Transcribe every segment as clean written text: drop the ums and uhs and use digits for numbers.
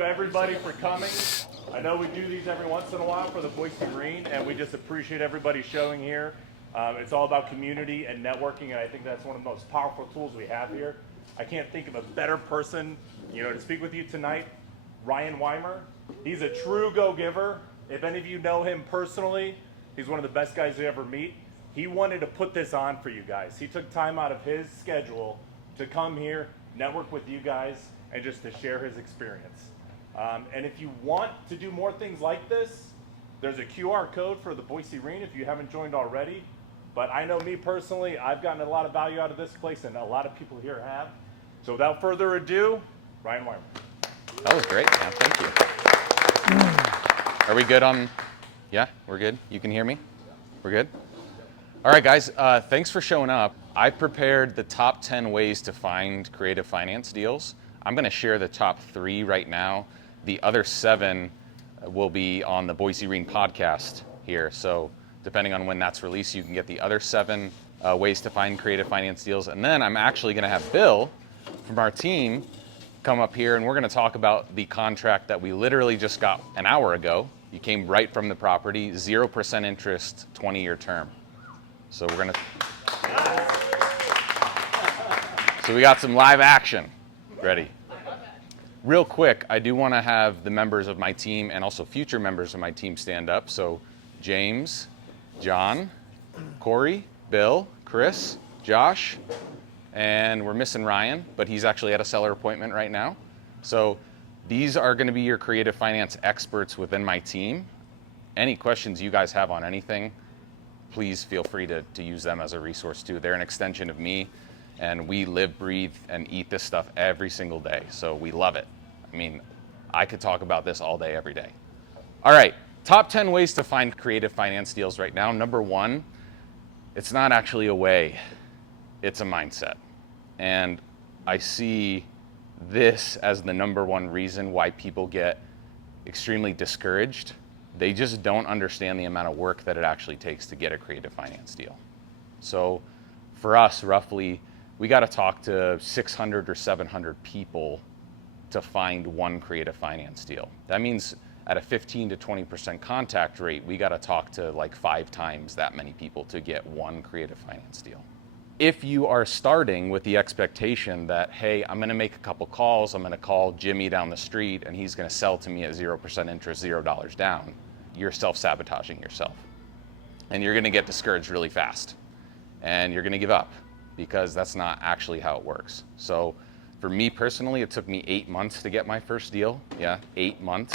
you everybody for coming. I know we do these every once in a while for the Boise Marine, and we just appreciate everybody showing here. It's all about community and networking, and I think that's one of the most powerful tools we have here. I can't think of a better person, to speak with you tonight. Ryan Weimer. He's a true go-giver. If any of you know him personally, he's one of the best guys you ever meet. He wanted to put this on for you guys. He took time out of his schedule to come here, network with you guys, and just to share his experience. And if you want to do more things like this, there's a QR code for the Boise Marine if you haven't joined already. But I know me personally, I've gotten a lot of value out of this place, and a lot of people here have. So without further ado, Ryan Weimer. That was great, man. Thank you. Are we good on? Yeah, we're good. You can hear me? We're good? All right, guys, thanks for showing up. I prepared the top 10 ways to find creative finance deals. I'm going to share the top 3 right now. The other 7 will be on the Boise Marine podcast here. So depending on when that's released, you can get the other 7 ways to find creative finance deals. And then I'm actually going to have Bill from our team come up here, and we're going to talk about the contract that we literally just got an hour ago. You came right from the property, 0% interest, 20-year term. So we're going to... So we got some live action. Ready? Real quick, I do want to have the members of my team and also future members of my team stand up. So James, John, Corey, Bill, Chris, Josh, and we're missing Ryan, but he's actually at a seller appointment right now. So these are going to be your creative finance experts within my team. Any questions you guys have on anything, please feel free to use them as a resource too. They're an extension of me. And we live, breathe, and eat this stuff every single day. So we love it. I mean, I could talk about this all day, every day. All right, top 10 ways to find creative finance deals right now. Number 1, it's not actually a way, it's a mindset. And I see this as the number 1 reason why people get extremely discouraged. They just don't understand the amount of work that it actually takes to get a creative finance deal. So for us, roughly, we got to talk to 600 or 700 people to find one creative finance deal. That means at a 15 to 20% contact rate, we got to talk to like 5 times that many people to get one creative finance deal. If you are starting with the expectation that, hey, I'm going to make a couple calls, I'm going to call Jimmy down the street and he's going to sell to me at 0% interest, $0 down, you're self-sabotaging yourself. And you're going to get discouraged really fast. And you're going to give up, because that's not actually how it works. So for me personally, it took me 8 months to get my first deal. Yeah, 8 months.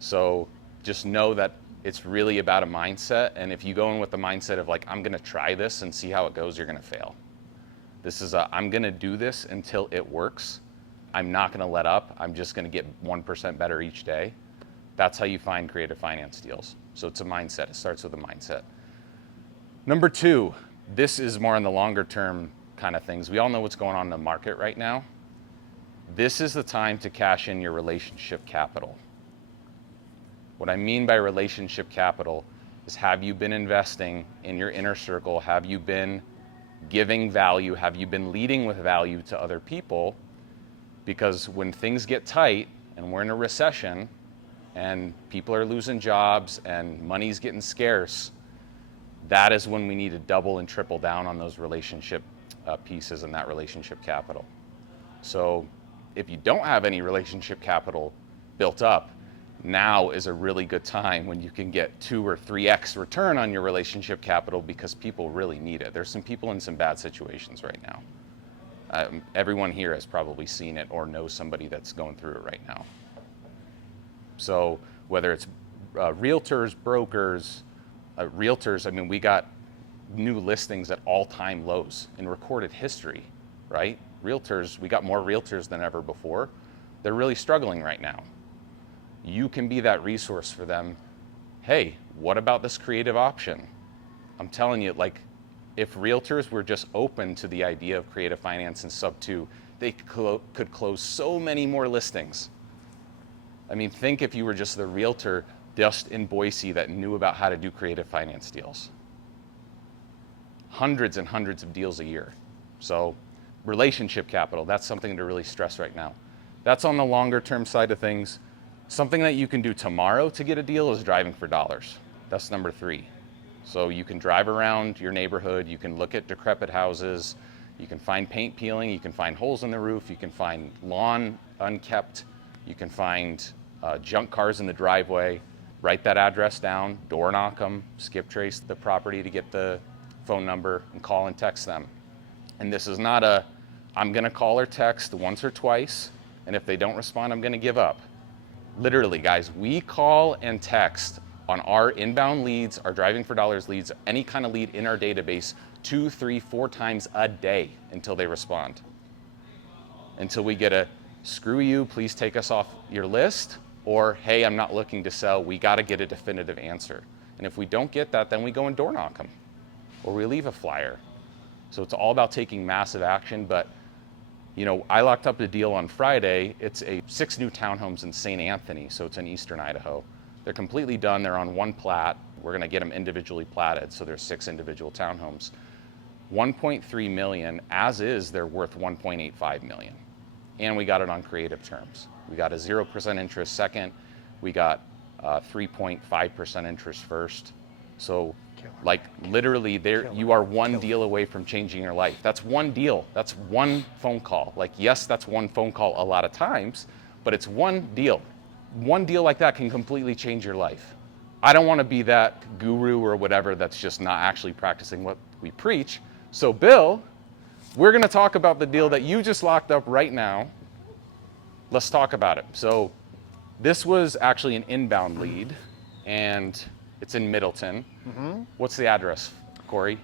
So just know that it's really about a mindset. And if you go in with the mindset of like, I'm going to try this and see how it goes, you're going to fail. This is I'm going to do this until it works. I'm not going to let up. I'm just going to get 1% better each day. That's how you find creative finance deals. So it's a mindset. It starts with a mindset. Number 2, this is more on the longer term kind of things. We all know what's going on in the market right now. This is the time to cash in your relationship capital. What I mean by relationship capital is, have you been investing in your inner circle? Have you been giving value? Have you been leading with value to other people? Because when things get tight and we're in a recession and people are losing jobs and money's getting scarce, that is when we need to double and triple down on those relationship pieces and that relationship capital. So if you don't have any relationship capital built up, now is a really good time when you can get 2 or 3x return on your relationship capital, because people really need it. There's some people in some bad situations right now. Everyone here has probably seen it or knows somebody that's going through it right now. So whether it's realtors, brokers, realtors, I mean, we got new listings at all-time lows in recorded history, right? Realtors, we got more realtors than ever before. They're really struggling right now. You can be that resource for them. Hey, what about this creative option? I'm telling you, like, if realtors were just open to the idea of creative finance and sub 2, they could close so many more listings. I mean, think if you were just the realtor just in Boise that knew about how to do creative finance deals. Hundreds and hundreds of deals a year. So relationship capital, that's something to really stress right now. That's on the longer term side of things. Something that you can do tomorrow to get a deal is driving for dollars. That's number 3. So you can drive around your neighborhood, you can look at decrepit houses, you can find paint peeling, you can find holes in the roof, you can find lawn unkept, you can find junk cars in the driveway. Write that address down, door knock them, skip trace the property to get the phone number, and call and text them. And this is not a, I'm gonna call or text once or twice, and if they don't respond, I'm gonna give up. Literally, guys, we call and text on our inbound leads, our driving for dollars leads, any kind of lead in our database 2, 3, 4 times a day until they respond. Until we get a, screw you, please take us off your list, or hey, I'm not looking to sell, we gotta get a definitive answer. And if we don't get that, then we go and door knock them, or we leave a flyer. So it's all about taking massive action, but you know, I locked up the deal on Friday. It's 6 new townhomes in St. Anthony, so it's in eastern Idaho. They're completely done, they're on one plat. We're gonna get them individually platted, so there's 6 individual townhomes. 1.3 million, as is, they're worth 1.85 million. And we got it on creative terms. We got a 0% interest second, we got 3.5% interest first. So like literally there, you are one deal away from changing your life. That's one deal, that's one phone call. Like yes, that's one phone call a lot of times, but it's one deal. One deal like that can completely change your life. I don't want to be that guru or whatever that's just not actually practicing what we preach. So Bill, we're gonna talk about the deal that you just locked up right now. Let's talk about it. So this was actually an inbound lead, and it's in Middleton. What's the address, Corey?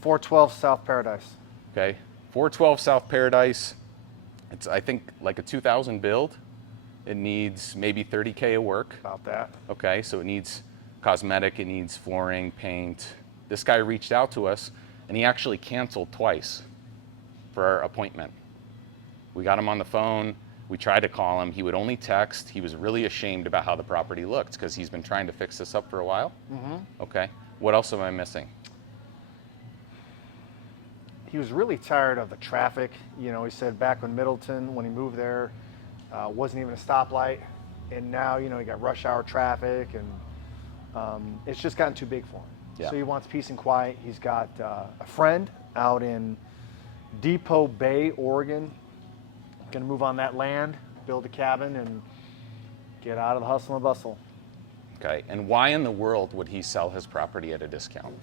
412 South Paradise. Okay, 412 South Paradise. It's, I think, like a 2000 build. It needs maybe 30K of work. About that. Okay, so it needs cosmetic, it needs flooring, paint. This guy reached out to us, and he actually canceled twice for our appointment. We got him on the phone. We tried to call him. He would only text. He was really ashamed about how the property looked because he's been trying to fix this up for a while. Okay. What else am I missing? He was really tired of the traffic. You know, he said back when Middleton, when he moved there, wasn't even a stoplight. And now, you know, he got rush hour traffic, and it's just gotten too big for him. Yeah. So he wants peace and quiet. He's got a friend out in Depot Bay, Oregon. Gonna move on that land, build a cabin, and get out of the hustle and bustle. Okay. And why in the world would he sell his property at a discount?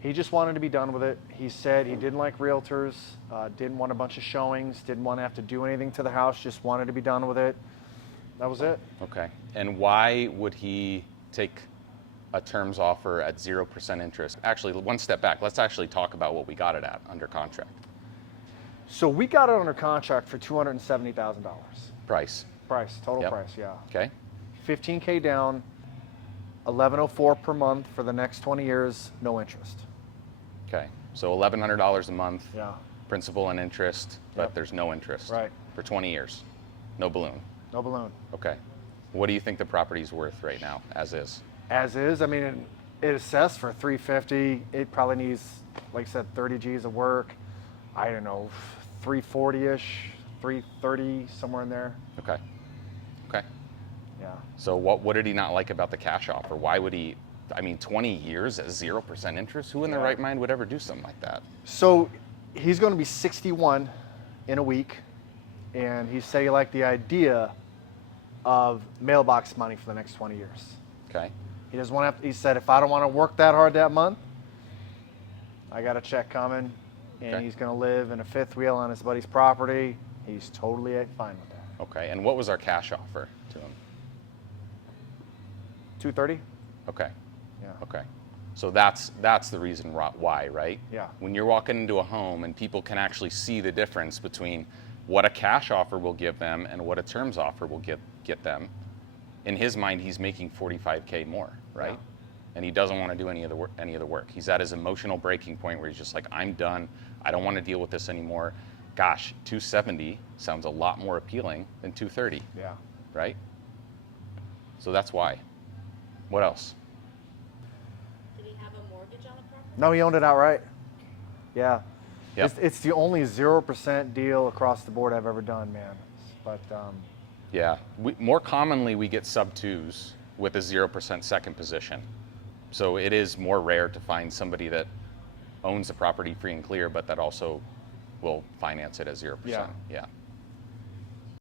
He just wanted to be done with it. He said he didn't like realtors, didn't want a bunch of showings, didn't want to have to do anything to the house, just wanted to be done with it. That was it. Okay. And why would he take a terms offer at 0% interest? Actually, one step back. Let's actually talk about what we got it at under contract. So we got it under contract for $270,000. Price. Price, total Yep. price, yeah. Okay. 15K down, $1,104 per month for the next 20 years, no interest. Okay. So $1,100 a month. Yeah. Principal and interest, but Yep. there's no interest. Right. For 20 years. No balloon. No balloon. Okay. What do you think the property's worth right now, as is? As is, I mean, it assessed for $350. It probably needs, like I said, 30 G's of work. I don't know, 340-ish, 330, somewhere in there. Okay. Okay. Yeah. So what did he not like about the cash offer? Why would he, I mean, 20 years at 0% interest? Who in their Yeah. right mind would ever do something like that? So he's going to be 61 in a week, and he said he liked the idea of mailbox money for the next 20 years. Okay. He doesn't want to have, he said, if I don't want to work that hard that month, I got a check coming, and Okay. he's going to live in a fifth wheel on his buddy's property. He's totally fine with that. Okay. And what was our cash offer to him? 230? Okay. Yeah. Okay. So that's the reason why, right? Yeah. When you're walking into a home and people can actually see the difference between what a cash offer will give them and what a terms offer will get them, in his mind, he's making 45K more, right? Yeah. And he doesn't want to do any of the work. He's at his emotional breaking point where he's just like, I'm done. I don't want to deal with this anymore. Gosh, 270 sounds a lot more appealing than 230, Yeah. right? So that's why. What else? Did he have a mortgage on the property? No, he owned it outright. Yeah. Yep. It's the only 0% deal across the board I've ever done, man. But Yeah, more commonly we get sub twos with a 0% second position. So it is more rare to find somebody that owns the property free and clear, but that also will finance it at 0%. Yeah. Yeah.